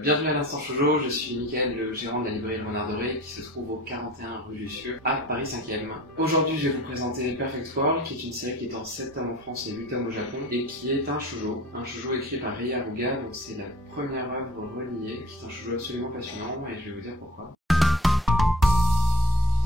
Bienvenue à l'Instant Shoujo, je suis Mickaël, le gérant de la librairie Le Renard Doré qui se trouve au 41 rue Jussieu à Paris 5e. Aujourd'hui je vais vous présenter Perfect World qui est une série qui est en 7 tomes en France et 8 tomes au Japon et qui est un shoujo écrit par Rei Haruga, donc c'est la première œuvre reliée, qui est un shoujo absolument passionnant et je vais vous dire pourquoi.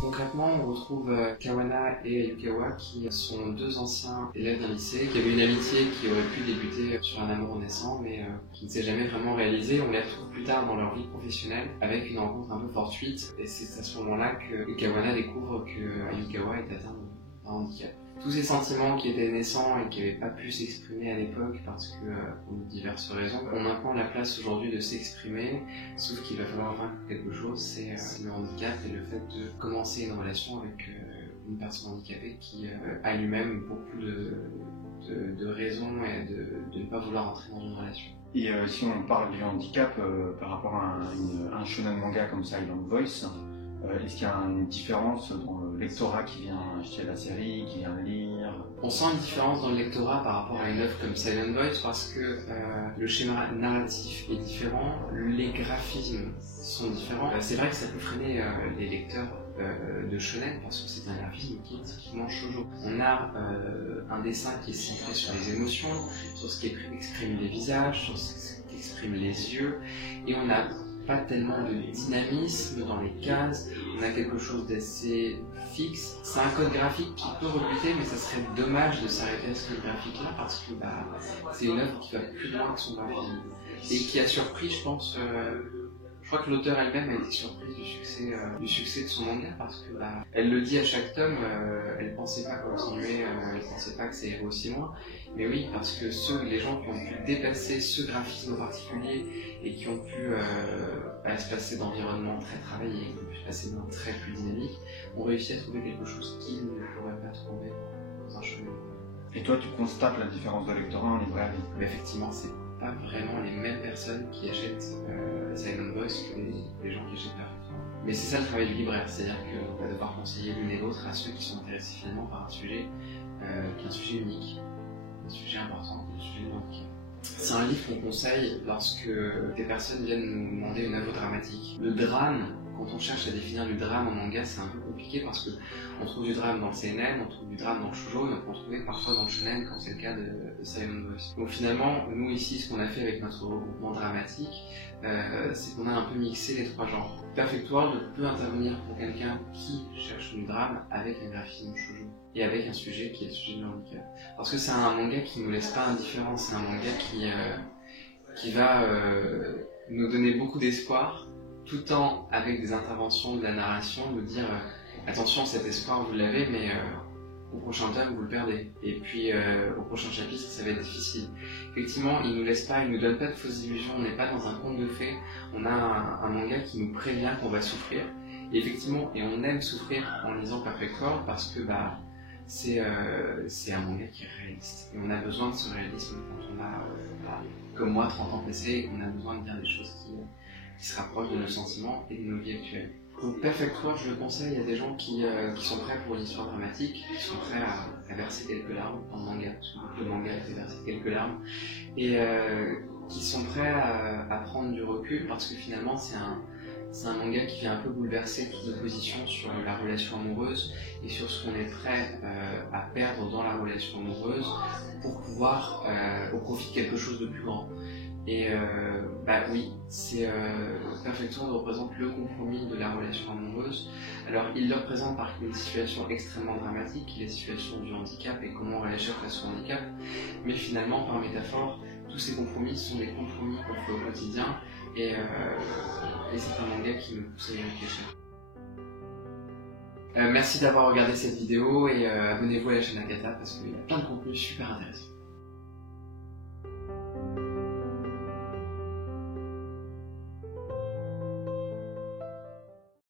Concrètement, on retrouve Kawana et Ayukawa qui sont deux anciens élèves d'un lycée qui avaient une amitié qui aurait pu débuter sur un amour naissant mais qui ne s'est jamais vraiment réalisé. On les retrouve plus tard dans leur vie professionnelle avec une rencontre un peu fortuite et c'est à ce moment-là que Kawana découvre que Ayukawa est atteint d'un handicap. Tous ces sentiments qui étaient naissants et qui n'avaient pas pu s'exprimer à l'époque parce que, pour diverses raisons, ont maintenant la place aujourd'hui de s'exprimer, sauf qu'il va falloir vaincre quelque chose, c'est le handicap et le fait de commencer une relation avec une personne handicapée qui a lui-même beaucoup de raisons et de ne pas vouloir entrer dans une relation. Et si on parle du handicap par rapport à un shonen manga comme Silent Voice, est-ce qu'il y a une différence dans le lectorat qui vient acheter la série, qui vient lire? On sent une différence dans le lectorat par rapport à une œuvre comme Silent Voice parce que le schéma narratif est différent, les graphismes sont différents. C'est vrai que ça peut freiner les lecteurs de shonen parce que c'est un graphisme qui est typiquement shoujo. On a un dessin qui est centré sur les émotions, sur ce qui exprime les visages, sur ce qui exprime les yeux, et on a pas tellement de dynamisme dans les cases, on a quelque chose d'assez fixe. C'est un code graphique qui peut rebuter, mais ça serait dommage de s'arrêter à ce code graphique-là parce que c'est une œuvre qui va plus loin que son graphisme et qui a surpris, je pense, je crois que l'auteur elle-même a été surprise du succès de son manga parce que elle le dit à chaque tome, elle pensait pas continuer, elle pensait pas que ça irait aussi loin. Mais oui, parce que les gens qui ont pu dépasser ce graphisme en particulier et qui ont pu se passer d'environnements très travaillés, qui ont pu se passer d'un trait plus dynamique, ont réussi à trouver quelque chose qu'ils ne pourraient pas trouver dans un shonen. Et toi, tu constates la différence de lectorat en librairie? Mais effectivement, c'est pas vraiment les mêmes personnes qui achètent Silent Voice que les gens qui achètent Perfect World. Mais c'est ça le travail du libraire, c'est-à-dire qu'on va devoir conseiller l'une et l'autre à ceux qui sont intéressés finalement par un sujet qui est un sujet unique, un sujet important, un sujet de handicap. C'est un livre qu'on conseille lorsque des personnes viennent nous demander une œuvre dramatique. Le drame, quand on cherche à définir du drame en manga, c'est un peu compliqué parce qu'on trouve du drame dans le seinen, on trouve du drame dans le shoujo, et on peut en trouver parfois dans le shonen quand c'est le cas de Silent Voice. Donc finalement, nous ici, ce qu'on a fait avec notre regroupement dramatique, c'est qu'on a un peu mixé les trois genres. Perfect World peut intervenir pour quelqu'un qui cherche du drame avec un graphisme shoujo et avec un sujet qui est le sujet de handicap. Parce que c'est un manga qui nous laisse pas indifférents, c'est un manga qui va nous donner beaucoup d'espoir, tout en avec des interventions de la narration, de dire attention, cet espoir vous l'avez, mais au prochain tome vous le perdez. Et puis au prochain chapitre ça va être difficile. Effectivement, il nous laisse pas, il nous donne pas de fausses illusions, on n'est pas dans un conte de fées, on a un manga qui nous prévient qu'on va souffrir. Et effectivement, et on aime souffrir en lisant Perfect World parce que c'est un manga qui est réaliste. Et on a besoin de ce réalisme quand on a, comme moi, 30 ans passés, et qu'on a besoin de dire des choses qui se rapprochent de nos sentiments et de nos vies actuelles. Donc Perfect World, je le conseille à des gens qui sont prêts pour une histoire dramatique, qui sont prêts à verser quelques larmes dans le manga, parce que le manga fait verser quelques larmes, et qui sont prêts à prendre du recul parce que finalement c'est un manga qui vient un peu bouleverser toutes nos positions sur la relation amoureuse et sur ce qu'on est prêt à perdre dans la relation amoureuse pour pouvoir au profit de quelque chose de plus grand. Et oui, Perfect World représente le compromis de la relation amoureuse. Alors il le représente par une situation extrêmement dramatique, qui est la situation du handicap et comment réagir face au handicap. Mais finalement, par métaphore, tous ces compromis sont des compromis qu'on fait au quotidien. Et c'est un manga qui nous pousse à y réfléchir. Merci d'avoir regardé cette vidéo et abonnez-vous à la chaîne Agatha parce qu'il y a plein de contenus super intéressants.